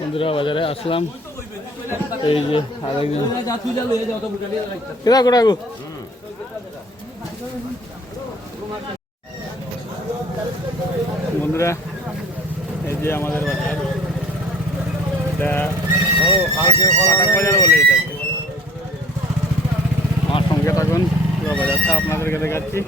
বন্ধুরা বাজারে আসলাম, এই যে আরেকজন কেনা কোটাগু বন্ধুরা, এই যে আমাদের বাজার, এটা ফাটাক বাজার বলে এটাকে। আমার সঙ্গে থাকুন, পুরো বাজারটা আপনাদেরকে দেখাচ্ছি।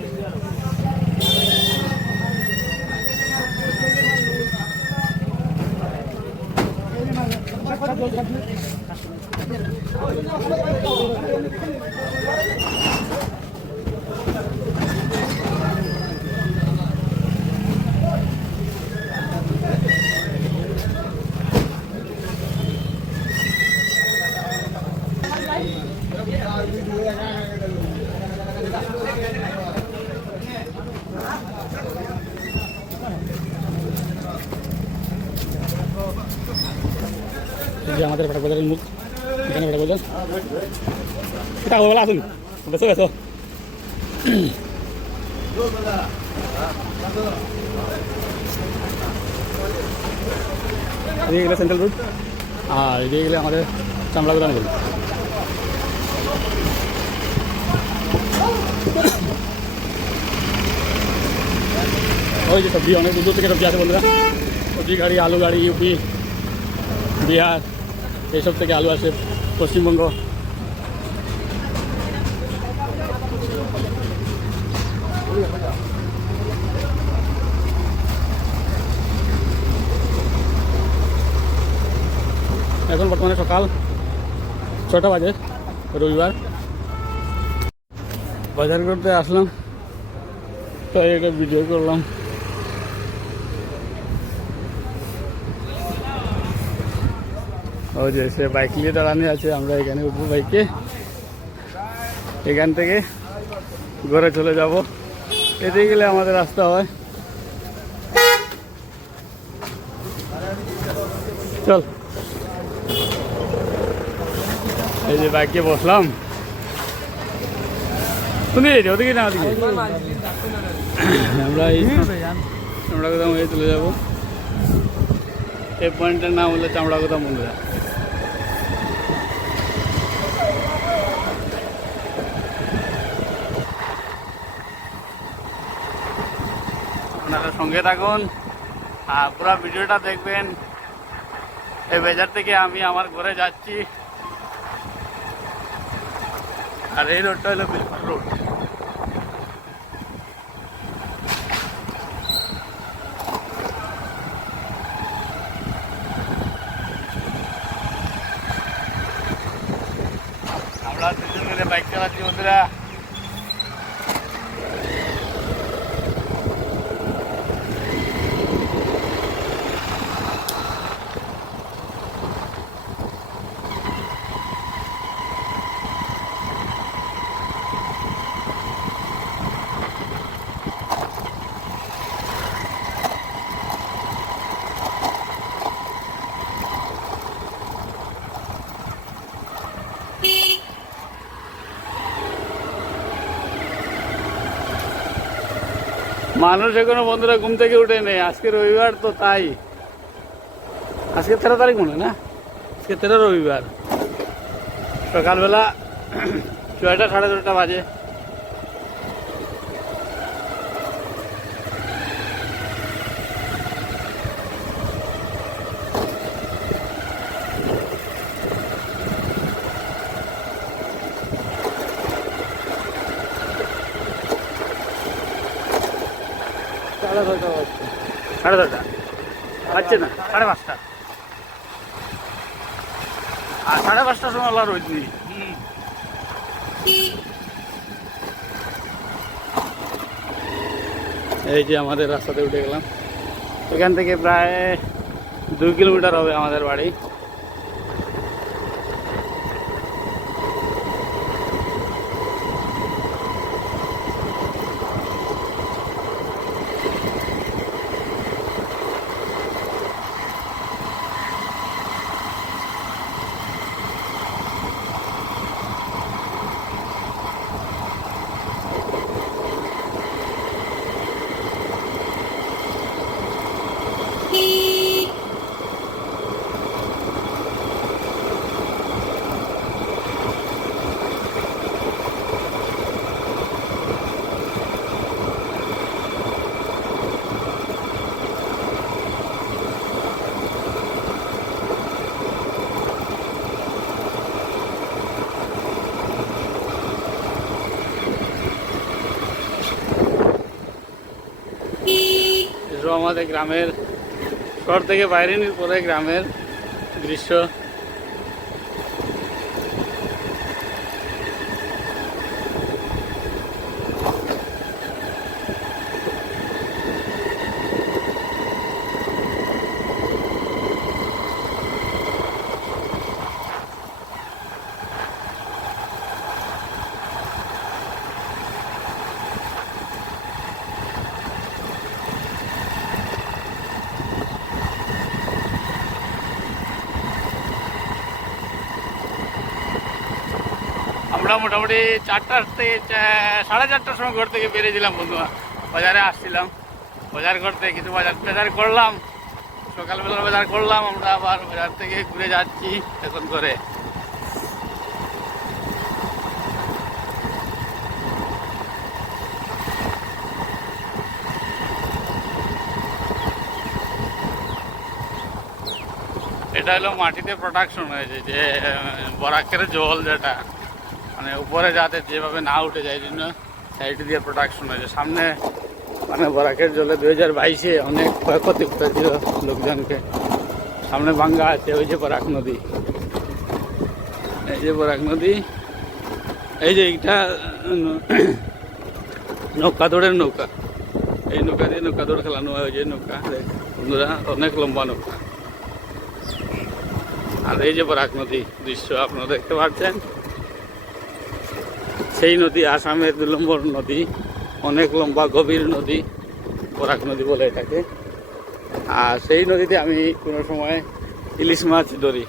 আমাদের ফাটাক বাজারের মুখ, এখানে ফাটাক বাজার এটা বলা আসুন, বেসো বেসো এদিকে গেলে সেন্ট্রাল রোড, আর এদিকে গেলে আমাদের চামড়া গোদাম গেল। ওই যে সবজি অনেক দূর থেকে সবজি আছে বন্ধুরা, সবজি গাড়ি, আলু গাড়ি, ইউপি, বিহার এইসব থেকে আলু আসে, পশ্চিমবঙ্গ। এখন বর্তমানে সকাল 6টা বাজে, রবিবার। বাজার করতে আসলাম, তাই একটা ভিডিও করলাম। ওই যে সে বাইক নিয়ে দাঁড়ানো আছে, আমরা এখানে উঠবো বাইকে, এখান থেকে ঘরে চলে যাব। এদিকে গেলে আমাদের রাস্তা হয়। চল, এই যে বাইকে বসলাম, তুমি ওদিকে না ওদিকে আমরা কোথাও হয়ে চলে যাবো। এই পয়েন্টের নাম হলো চামড়া গোদাম বন্ধুরা। আপনারা সঙ্গে থাকুন আর পুরো ভিডিওটা দেখবেন। এই বাজার থেকে আমি আমার ঘরে যাচ্ছি, আর এই রোডটা হলো বিলপুর রোড। আমরা দুজন মিলে বাইক চালাচ্ছি বন্ধুরা। মানুষ এখনো বন্ধুরা ঘুম থেকে উঠে নেই, আজকে রবিবার তো তাই। আজকে 13 তারিখ মনে না, আজকে 13 রবিবার। সকালবেলা 6টা সাড়ে 6টা বাজে। সাড়ে 10টা বাজছে না, 5:30। আর 5:30টার সময় আল্লাহ রোদ নেই। এই যে আমাদের রাস্তাতে উঠে গেলাম, এখান থেকে প্রায় 2 কিলোমিটার হবে আমাদের বাড়ি। আমাদের গ্রামের, শহর থেকে বাইরে নিয়ে পরে গ্রামের দৃশ্য। আমরা মোটামুটি 4টার থেকে 4:30টার সময় ঘর থেকে বেরিয়েছিলাম বন্ধুরা, বাজারে আসছিলাম। বাজার করতে কিছু বাজার করলাম, সকালবেলা বাজার করলাম। আমরা আবার বাজার থেকে ঘুরে যাচ্ছি এখন করে। এটা হলো মাটিতে প্রোডাকশন হয়েছে, যে বরাকের জল যেটা মানে উপরে যাতে যেভাবে না উঠে যায়, জন্য সাইড দিয়ে প্রোডাকশন হয়েছে। সামনে মানে বরাকের জলে 2022-এ অনেক ক্ষয়ক্ষতি করেছিল লোকজনকে। সামনে ভাঙ্গা আছে, ওই যে বরাক নদী, এই যে বরাক নদী, এই যে এইটা নৌকা দৌড়ের নৌকা, এই নৌকা দিয়ে নৌকা দৌড় খেলানো হয়। ওই যে নৌকা বন্ধুরা, অনেক লম্বা নৌকা। আর এই যে বরাক নদী দৃশ্য আপনারা দেখতে পাচ্ছেন, সেই নদী আসামের 2 নম্বর নদী, অনেক লম্বা গভীর নদী, বরাক নদী বলে এটাকে। আর সেই নদীতে আমি কোনো সময় ইলিশ মাছ ধরি।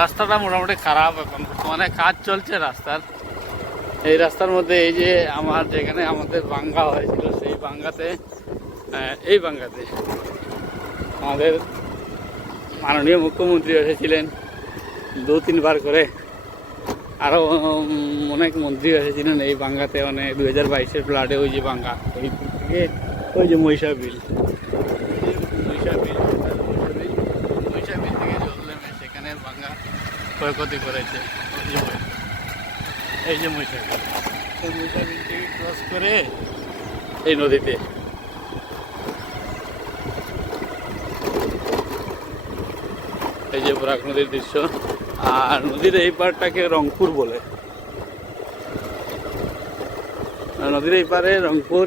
রাস্তাটা মোটামুটি খারাপ, এখন বর্তমানে কাজ চলছে রাস্তার। এই রাস্তার মধ্যে এই যে আমার যেখানে আমাদের ভাঙ্গা হয়েছিল, সেই ভাঙ্গাতে, এই ভাঙ্গাতে আমাদের মাননীয় মুখ্যমন্ত্রী এসেছিলেন 2-3 বার করে, আরও অনেক মন্ত্রী এসেছিলেন এই ভাঙ্গাতে। মানে 2022-এর ফ্লাডে ওই যে ভাঙ্গা, ওই থেকে ওই যে মহিষা বিল থেকে জল নেমে সেখানে ভাঙ্গা ক্ষয়ক্ষতি করেছে। এই যে মহিষা বিল, এই মহিষা বিল থেকে ক্রস করে এই নদীতে। এই যে বরাক নদীর দৃশ্য। আর নদীর এই পারটাকে রংপুর বলে, নদীর এই পারে রংপুর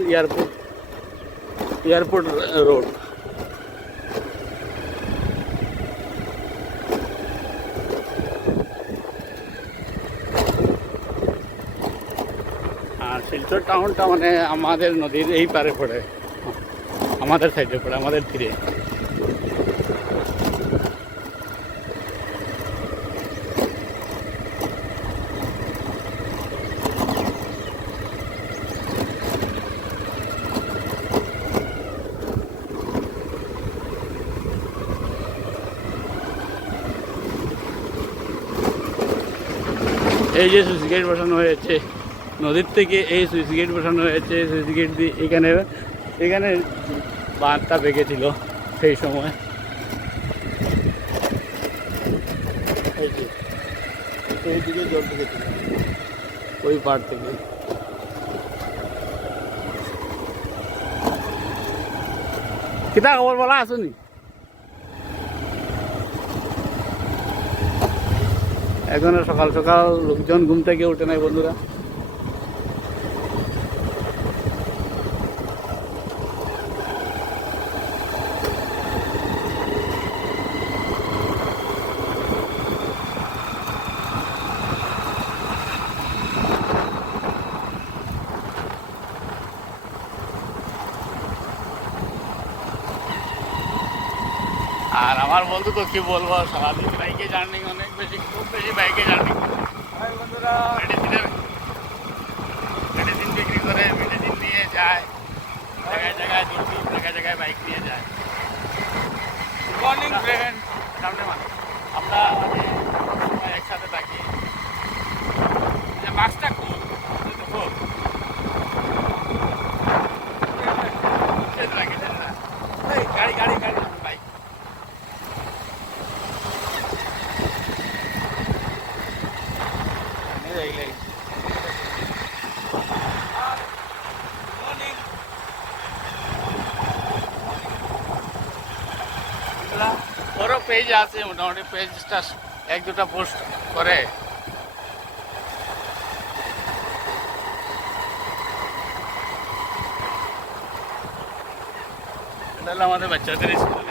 এয়ারপোর্ট রোড। আর শিলচর টাউনটা মানে আমাদের নদীর এই পারে পড়ে, আমাদের সাইডে পড়ে, আমাদের তীরে। এই যে সুইচ গেট বসানো হয়েছে নদীর থেকে, এই সুইচ গেট বসানো হয়েছে। সুইচ গেট দিয়ে এখানে বাঁধটা ভেঙেছিল সেই সময়। এইদিকে জল ঢুকেছিল ওই পাড় থেকে। কিতা খবর বলা আসুনি? এখনো সকাল সকাল লোকজন ঘুম থেকে উঠে নাই বন্ধুরা। আর আমার বন্ধু তো কি বলবো, সারাদিন বাইকে জার্নি, অনেক বেশি, খুব বেশি বাইকে জার্নি। বন্ধুরা মেডিসিন বিক্রি করে, মেডিসিন নিয়ে যায় জায়গায় জায়গায়, জায়গায় জায়গায় বাইক নিয়ে যায়। গুড মর্নিং ফ্রেন্ড, সামনে আমরা সবাই একসাথে থাকি। মাস্কটা খুব গাড়ি গাড়ি গাড়ি পেজ আছে, মোটামুটি পেজটা এক দুটা পোস্ট করে। এটা হলো আমাদের বাচ্চাদের স্কুল।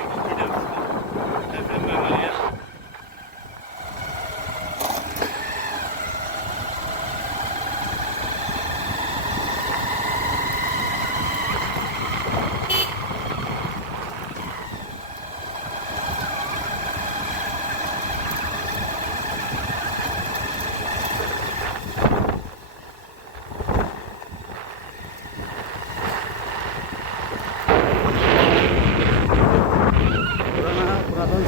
পুরাতন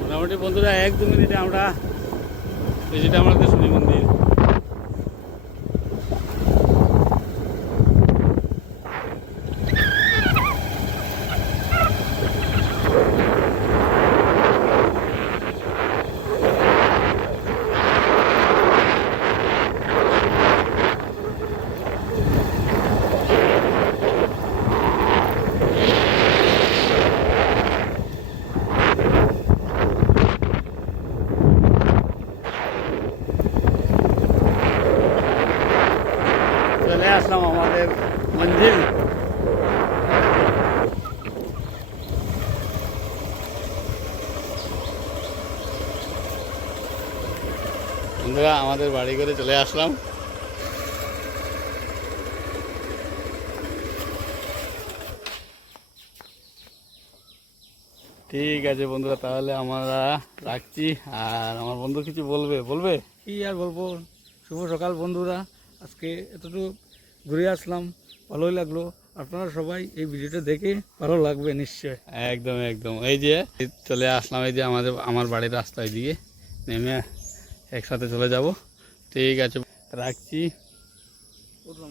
মোটামুটি বন্ধুরা 1-2 মিনিটে আমরা এই যেটা আমাদের শনি মন্দির। চলে আসলাম আমাদের মঞ্জিল। বন্ধুরা আমাদের বাড়ি করে চলে আসলাম। ঠিক আছে বন্ধুরা, তাহলে আমরা রাখছি। আর আমার বন্ধু কিছু বলবে? কি আর বলবো, শুভ সকাল বন্ধুরা। আজকে এতটুকু ঘুরে আসলাম, ভালোই লাগলো। আপনারা সবাই এই ভিডিওটা দেখে ভালো লাগবে নিশ্চয়। একদম একদম। এই যে চলে আসলাম, এই যে আমার বাড়ির রাস্তায় দিকে নেমে একসাথে চলে যাব। ঠিক আছে, রাখছি। উঠলাম